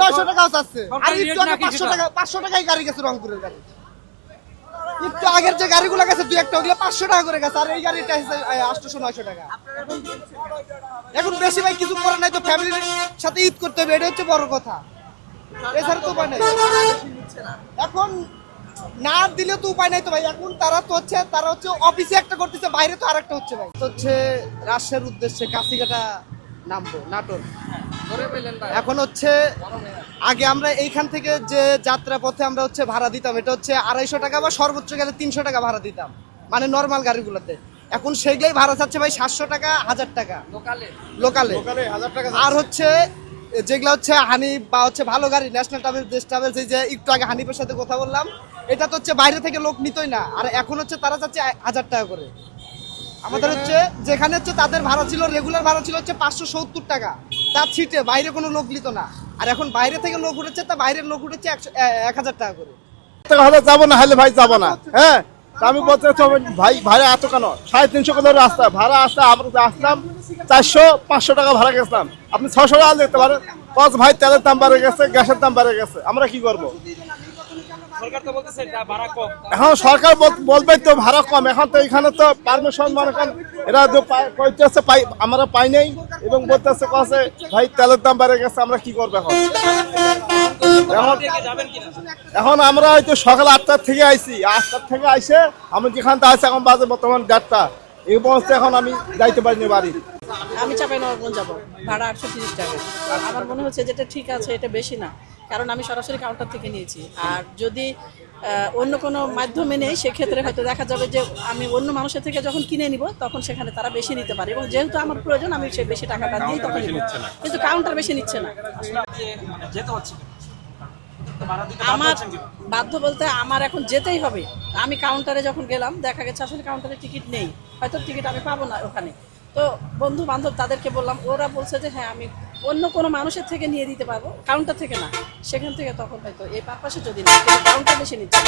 900 টাকাও চাচ্ছে। আর একটু আগে 500 টাকায় গাড়ি গেছে রংপুরের গাড়ি। একটু আগের যে গাড়িগুলো গেছে দুই একটা ওগুলো 500 টাকা করে গেছে, আর এই গাড়িটা 800-900 টাকা। এখন বেশি ভাই কিছু করে নাই তো, ফ্যামিলির সাথে ঈদ করতে হবে, এটা হচ্ছে বড় কথা। এছাড়া তো উপায় নাই। এখন না দিলে তো উপায় নাই তো ভাই। এখন তারা হচ্ছে অফিসে একটা করতেছে, বাইরে তো আরেকটা হচ্ছে ভাই। হচ্ছে রাজশাহীর উদ্দেশ্যে কাছিকাটা নামবো, নাটোর। এখন হচ্ছে আগে আমরা এইখান থেকে যে যাত্রা পথে আমরা হচ্ছে ভাড়া দিতাম, এটা হচ্ছে 250 টাকা বা সর্বোচ্চ গেলে 300 টাকা ভাড়া দিতাম, মানে নর্মাল গাড়িগুলোতে। এখন সেইগুলাই ভাড়া চাচ্ছে ভাই 700 টাকা, 1000 টাকা লোকালে 1000 টাকা। আর হচ্ছে যেগুলো হচ্ছে হানিফ বা হচ্ছে ভালো গাড়ি, ন্যাশনাল ট্রাভেলস, দেশ ট্রাভেলস, এই যে একটু আগে হানিফের সাথে কথা বললাম, এটা তো হচ্ছে বাইরে থেকে লোক নিতই না। আর এখন হচ্ছে তারা চাচ্ছে 1000 টাকা করে। আমাদের হচ্ছে যেখানে হচ্ছে তাদের ভাড়া ছিল, রেগুলার ভাড়া ছিল হচ্ছে 570 টাকা, তার ছিটে বাইরে কোনো লোক নিত না। আর এখন বাইরে থেকে লোক উঠেছে, তা বাইরের লোক উঠেছে 1000 টাকা করে। হলে যাবো না, হলে ভাই যাবো না। হ্যাঁ, আমি বলতে ভাই ভাড়া এত কেন? 350 কিলো রাস্তা ভাড়া আসতে আমরা আসলাম 400-500 টাকা ভাড়া গেছিলাম, আপনি 600 টাকা দেখতে পারেন। বস ভাই তেলের দাম বেড়ে গেছে, গ্যাসের দাম বেড়ে গেছে, আমরা কি করবো? এখন সরকার বলবে তো ভাড়া কম। এখন তো এখানে তো পারমিশন মনে করেন এরা কইতেছে আমরা পাই নাই, এবং বলতেছে কাছে ভাই তেলের দাম বেড়ে গেছে, আমরা কি করবো এখন? এখন আমরা হয়তো সকাল 8টার থেকে আইছি, 8টার থেকে আইসে আমি যেখান থেকে আছি এখন বাজে বর্তমান 1:30। এই অবস্থা এখন আমি যাইতে পারিনি বাড়ি। আমি চাঁপাইনবাবগঞ্জ যাবো, ভাড়া 830 টাকা। আমার মনে হচ্ছে যেটা ঠিক আছে, এটা বেশি না, কারণ আমি সরাসরি কাউন্টার থেকে নিয়েছি। আর যদি অন্য কোনো মাধ্যমে নেই, সেক্ষেত্রে হয়তো দেখা যাবে যে আমি অন্য মানুষের থেকে যখন কিনে নিব তখন সেখানে তারা বেশি নিতে পারে, এবং যেহেতু আমার প্রয়োজন আমি সে বেশি টাকাটা দিই তখন নিব। কিন্তু কাউন্টার বেশি নিচ্ছে না। আমার বাধ্য বলতে আমার এখন যেতেই হবে। আমি কাউন্টারে যখন গেলাম দেখা গেছে আসলে কাউন্টারে টিকিট নেই, হয়তো টিকিট আমি পাবো না ওখানে। তো বন্ধু বান্ধব তাদেরকে বললাম, ওরা বলছে যে হ্যাঁ আমি অন্য কোনো মানুষের থেকে নিয়ে দিতে পারবো, কাউন্টার থেকে না। সেখান থেকে তখন হয়তো এই পারপাসে যদি না, কাউন্টার বেশি নিচ্ছে।